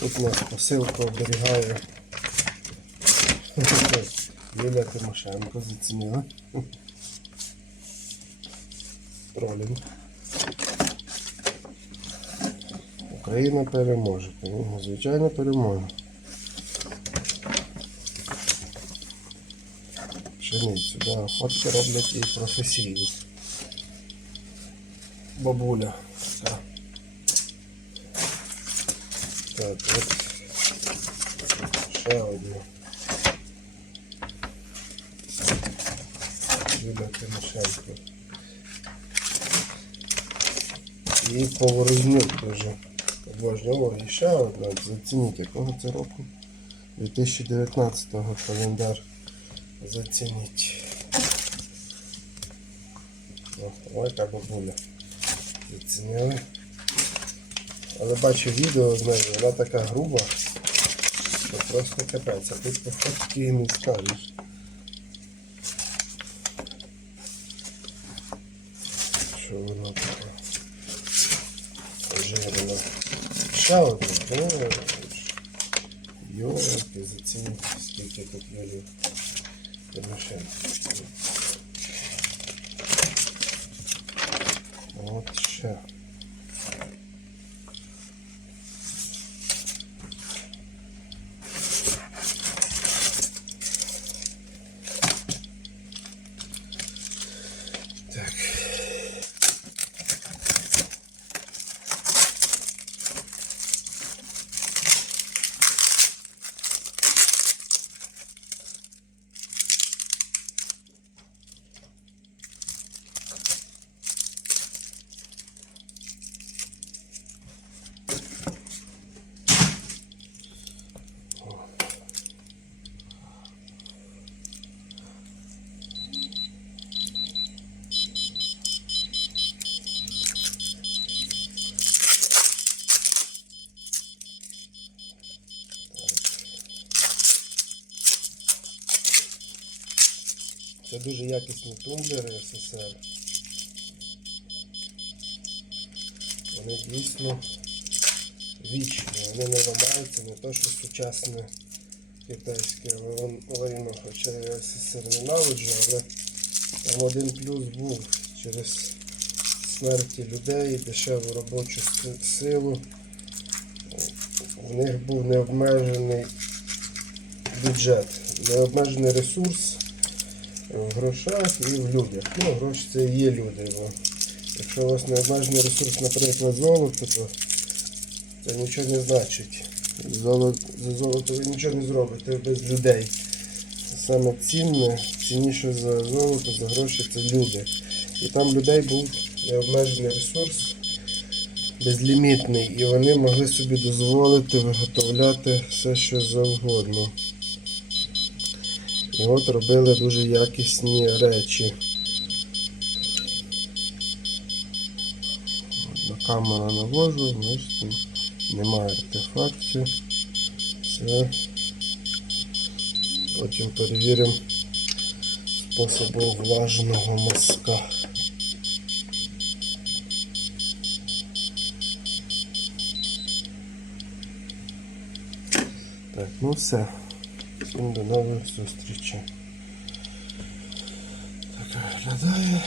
Тут нас посилка оберігає. Юля Тимошенко зацінила. Тролінг. Україна переможе. Звичайно, переможе. Пшеницю, да. Фотки роблять і професійні. Бабуля. така. Так, от ще одна. Юля Тимошенко. І поворознюк дуже обожнював. І ще одна. Зацініть, якого це року? 2019 календар. Зацініть. О, ой, яка бабуля. Зацінили. Але бачу відео з нею, вона така груба, що просто капець, а тут по фотки і не скажеш. Що вона така? Жирна. Ще одна, зацініть, скільки тут є машин. От ще. Так. Це дуже якісні тумблери СССР. Вони дійсно вічні, вони не ламаються, не то що сучасне китайське лайно, хоча я СССР ненавиджу, але там один плюс був через смерті людей, дешеву робочу силу. У них був необмежений бюджет, необмежений ресурс в грошах і в людях. Ну, гроші це і є люди. Бо якщо у вас не обмежений ресурс, наприклад, золото, то це нічого не значить. Золото, за золото ви нічого не зробите без людей. Саме цінне, цінніше за золото, за гроші це люди. І там людей був необмежений ресурс, безлімітний, і вони могли собі дозволити виготовляти все, що завгодно. І от робили дуже якісні речі. На камеру навожу, бачите, немає артефактів. Все. Потім перевіримо способом влажного мазка. Так, ну все. Всім до нових зустрічей. Так виглядає.